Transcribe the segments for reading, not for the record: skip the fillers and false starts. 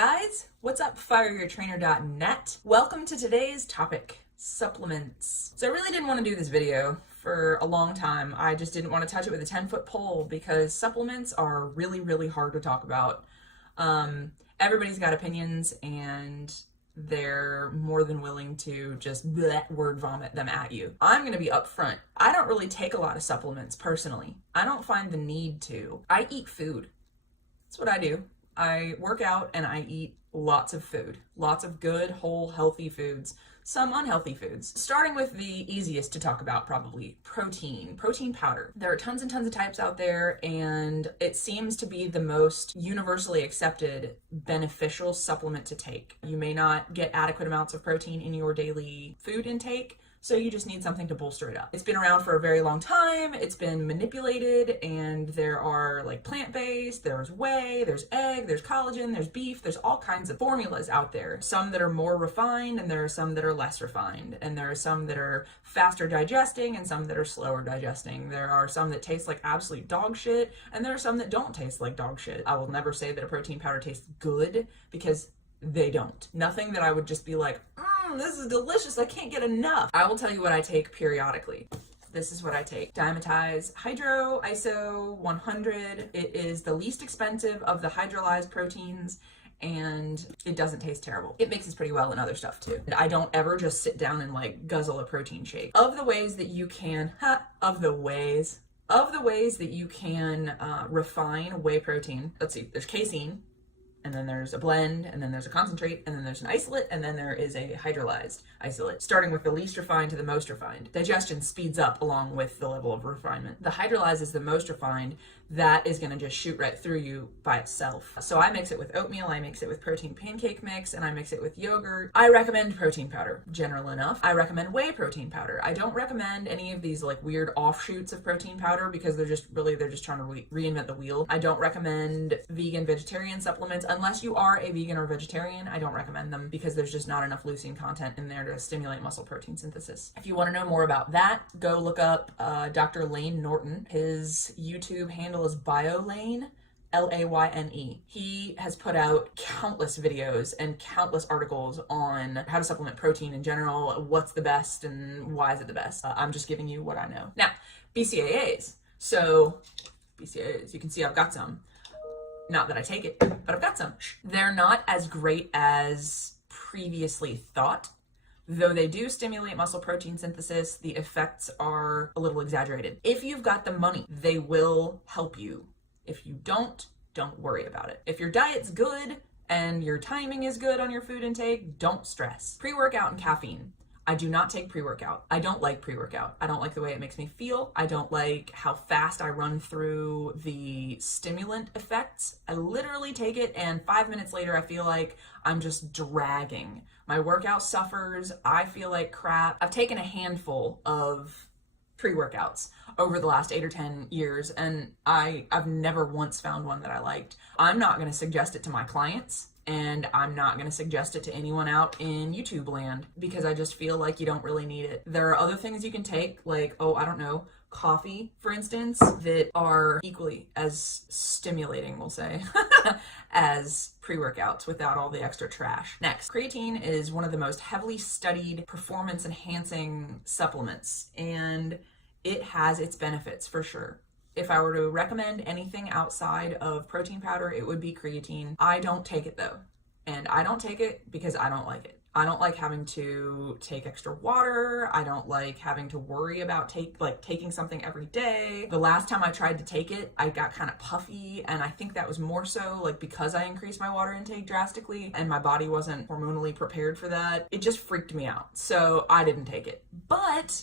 guys, what's up, fireyourtrainer.net? Welcome to today's topic, supplements. So I really didn't want to do this video for a long time. I just didn't want to touch it with a 10-foot pole because supplements are really hard to talk about. Everybody's got opinions and they're more than willing to just word vomit them at you. I'm going to be upfront. I don't really take a lot of supplements personally. I don't find the need to. I eat food. That's what I do. I work out and I eat lots of food. Lots of good, whole, healthy foods. Some unhealthy foods. Starting with the easiest to talk about, probably protein powder. There are tons and tons of types out there, and it seems to be the most universally accepted beneficial supplement to take. You may not get adequate amounts of protein in your daily food intake, so you just need something to bolster it up. It's been around for a very long time. It's been manipulated, and there are like plant-based, there's whey, there's egg, there's collagen, there's beef, there's all kinds of formulas out there. Some that are more refined, and there are some that are less refined. And there are some that are faster digesting and some that are slower digesting. There are some that taste like absolute dog shit, and there are some that don't taste like dog shit. I will never say that a protein powder tastes good because they don't. Nothing that I would just be like, this is delicious, I can't get enough. I will tell you what I take periodically. This is what I take. Diametize Hydro ISO 100. It is the least expensive of the hydrolyzed proteins, and it doesn't taste terrible. It mixes pretty well in other stuff too. I don't ever just sit down and like guzzle a protein shake. Of the ways that you can, refine whey protein, let's see, there's casein, and then there's a blend, and then there's a concentrate, and then there's an isolate, and then there is a hydrolyzed isolate. Starting with the least refined to the most refined. Digestion speeds up along with the level of refinement. The hydrolyzed is the most refined. That is gonna just shoot right through you by itself. So I mix it with oatmeal, I mix it with protein pancake mix, and I mix it with yogurt. I recommend protein powder, general enough. I recommend whey protein powder. I don't recommend any of these like weird offshoots of protein powder because they're just trying to reinvent the wheel. I don't recommend vegan, vegetarian supplements unless you are a vegan or vegetarian. I don't recommend them because there's just not enough leucine content in there to stimulate muscle protein synthesis. If you want to know more about that, go look up Dr. Lane Norton. His YouTube handle is BioLane, Layne. He has put out countless videos and countless articles on how to supplement protein in general, what's the best and why is it the best. I'm just giving you what I know. Now, BCAAs. So BCAAs, you can see I've got some. Not that I take it, but I've got some. They're not as great as previously thought. Though they do stimulate muscle protein synthesis, the effects are a little exaggerated. If you've got the money, they will help you. If you don't worry about it. If your diet's good and your timing is good on your food intake, don't stress. Pre-workout and caffeine. I do not take pre-workout. I don't like pre-workout. I don't like the way it makes me feel. I don't like how fast I run through the stimulant effects. I literally take it and 5 minutes later I feel like I'm just dragging. My workout suffers. I feel like crap. I've taken a handful of pre-workouts over the last 8 or 10 years and I've never once found one that I liked. I'm not going to suggest it to my clients. And I'm not going to suggest it to anyone out in YouTube land because I just feel like you don't really need it. There are other things you can take, like, coffee, for instance, that are equally as stimulating, we'll say, as pre-workouts without all the extra trash. Next, creatine is one of the most heavily studied performance-enhancing supplements, and it has its benefits for sure. If I were to recommend anything outside of protein powder, it would be creatine. I don't take it though. And I don't take it because I don't like it. I don't like having to take extra water. I don't like having to worry about taking something every day. The last time I tried to take it, I got kind of puffy, and I think that was more so like because I increased my water intake drastically and my body wasn't hormonally prepared for that. It just freaked me out. So I didn't take it. But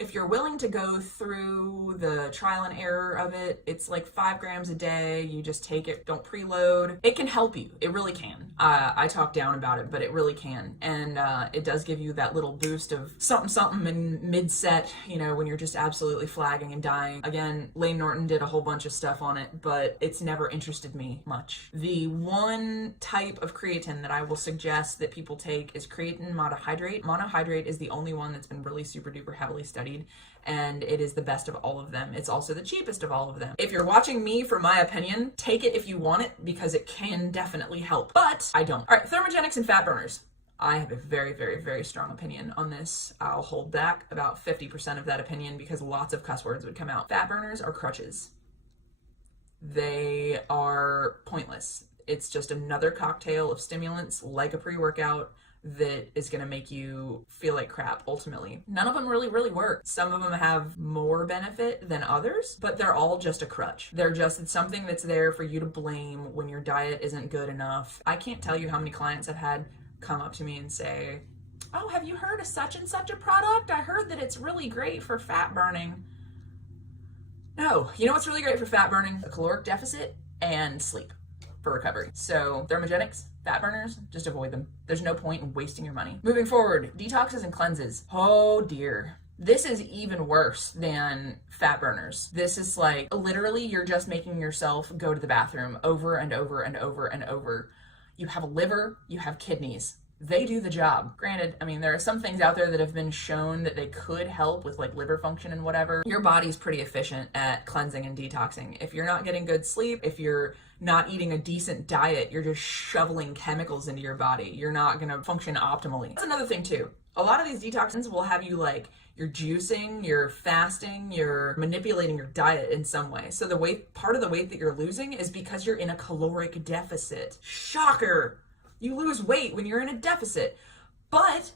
if you're willing to go through the trial and error of it, it's like 5 grams a day. You just take it, don't preload. It can help you. It really can. I talk down about it, but it really can. And it does give you that little boost of something in mid-set, when you're just absolutely flagging and dying. Again, Lane Norton did a whole bunch of stuff on it, but it's never interested me much. The one type of creatine that I will suggest that people take is creatine monohydrate. Monohydrate is the only one that's been really super duper heavily studied studied, and it is the best of all of them. It's also the cheapest of all of them. If you're watching me for my opinion, take it if you want it, because it can definitely help, but I don't. All right, Thermogenics and fat burners. I have a very, very, very strong opinion on this. I'll hold back about 50% of that opinion because lots of cuss words would come out. Fat burners are crutches. They are pointless. It's just another cocktail of stimulants like a pre-workout that is going to make you feel like crap ultimately. None of them really work. Some of them have more benefit than others, but they're all just a crutch. They're just something that's there for you to blame when your diet isn't good enough. I can't tell you how many clients I've had come up to me and say, oh, have you heard of such and such a product? I heard that it's really great for fat burning. No, you know what's really great for fat burning? A caloric deficit and sleep for recovery. So Thermogenics, fat burners, just avoid them. There's no point in wasting your money. Moving forward, detoxes and cleanses. Oh dear. This is even worse than fat burners. This is like, literally, you're just making yourself go to the bathroom over and over and over and over. You have a liver, you have kidneys. They do the job. Granted, I mean, there are some things out there that have been shown that they could help with like liver function and whatever. Your body's pretty efficient at cleansing and detoxing. If you're not getting good sleep, if you're not eating a decent diet, you're just shoveling chemicals into your body. You're not gonna function optimally. That's another thing too. A lot of these detoxins will have you like, you're juicing, you're fasting, you're manipulating your diet in some way. So the weight, part of the weight that you're losing is because you're in a caloric deficit. Shocker! You lose weight when you're in a deficit. But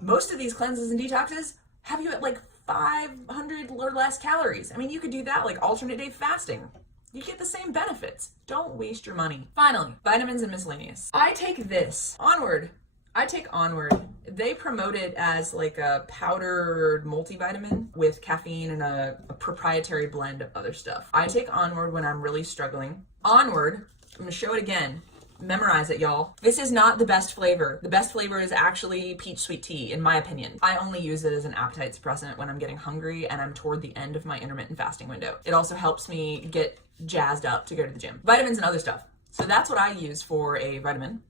most of these cleanses and detoxes have you at like 500 or less calories. I mean, you could do that like alternate day fasting. You get the same benefits. Don't waste your money. Finally, vitamins and miscellaneous. I take this. Onward. I take Onward. They promote it as like a powdered multivitamin with caffeine and a proprietary blend of other stuff. I take Onward when I'm really struggling. Onward, I'm gonna show it again. Memorize it, y'all. This is not the best flavor. The best flavor is actually peach sweet tea, in my opinion. I only use it as an appetite suppressant when I'm getting hungry and I'm toward the end of my intermittent fasting window. It also helps me get jazzed up to go to the gym. Vitamins and other stuff. So that's what I use for a vitamin.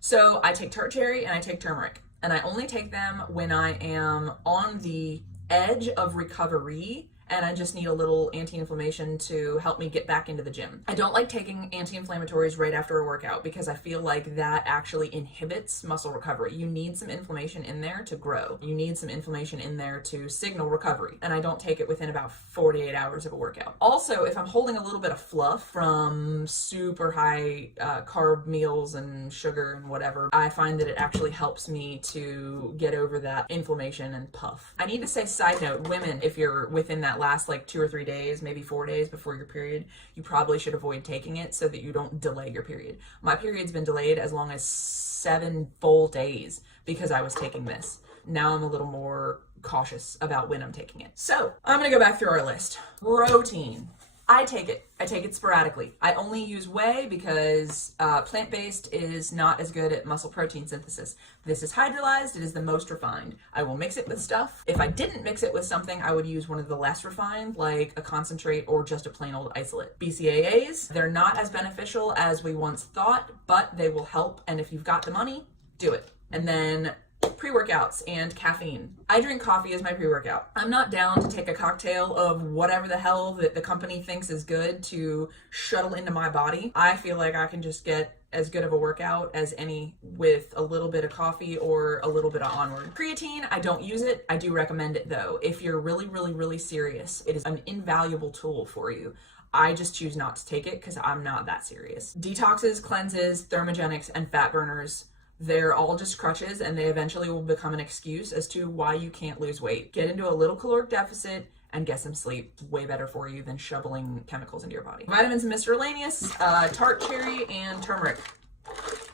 So I take tart cherry and I take turmeric, and I only take them when I am on the edge of recovery and I just need a little anti-inflammation to help me get back into the gym. I don't like taking anti-inflammatories right after a workout because I feel like that actually inhibits muscle recovery. You need some inflammation in there to grow. You need some inflammation in there to signal recovery, and I don't take it within about 48 hours of a workout. Also, if I'm holding a little bit of fluff from super high carb meals and sugar and whatever, I find that it actually helps me to get over that inflammation and puff. I need to say, side note, women, if you're within that last like 2 or 3 days, maybe 4 days before your period, you probably should avoid taking it so that you don't delay your period. My period's been delayed as long as 7 full days because I was taking this. Now I'm a little more cautious about when I'm taking it. So I'm gonna go back through our list. Protein. I take it sporadically. I only use whey because plant-based is not as good at muscle protein synthesis. This is hydrolyzed, it is the most refined. I will mix it with stuff. If I didn't mix it with something, I would use one of the less refined, like a concentrate or just a plain old isolate. BCAAs, they're not as beneficial as we once thought, but they will help, and if you've got the money, do it. And then pre-workouts and caffeine. I drink coffee as my pre-workout. I'm not down to take a cocktail of whatever the hell that the company thinks is good to shuttle into my body. I feel like I can just get as good of a workout as any with a little bit of coffee or a little bit of Onward. Creatine, I don't use it. I do recommend it though. If you're really serious, it is an invaluable tool for you. I just choose not to take it because I'm not that serious. Detoxes, cleanses, Thermogenics, and fat burners, they're all just crutches, and they eventually will become an excuse as to why you can't lose weight. Get into a little caloric deficit and get some sleep. It's way better for you than shoveling chemicals into your body. Vitamins and miscellaneous, tart cherry and turmeric.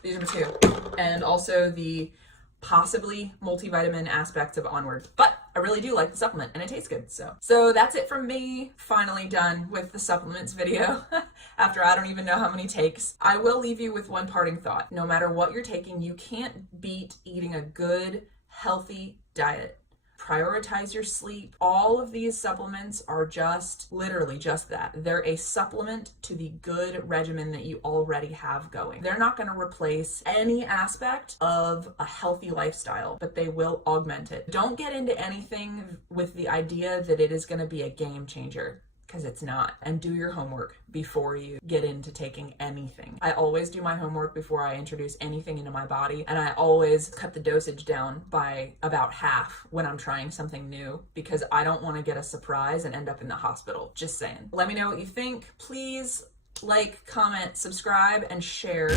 These are the two. And also the possibly multivitamin aspects of Onward. But I really do like the supplement and it tastes good. So that's it from me. Finally done with the supplements video after I don't even know how many takes. I will leave you with one parting thought. No matter what you're taking, you can't beat eating a good, healthy diet. prioritize your sleep. All of these supplements are just literally just that. They're a supplement to the good regimen that you already have going. They're not going to replace any aspect of a healthy lifestyle, but they will augment it. Don't get into anything with the idea that it is going to be a game changer, because it's not. And do your homework before you get into taking anything. I always do my homework before I introduce anything into my body, and I always cut the dosage down by about half when I'm trying something new, because I don't want to get a surprise and end up in the hospital. Just saying. Let me know what you think. Please like, comment, subscribe, and share.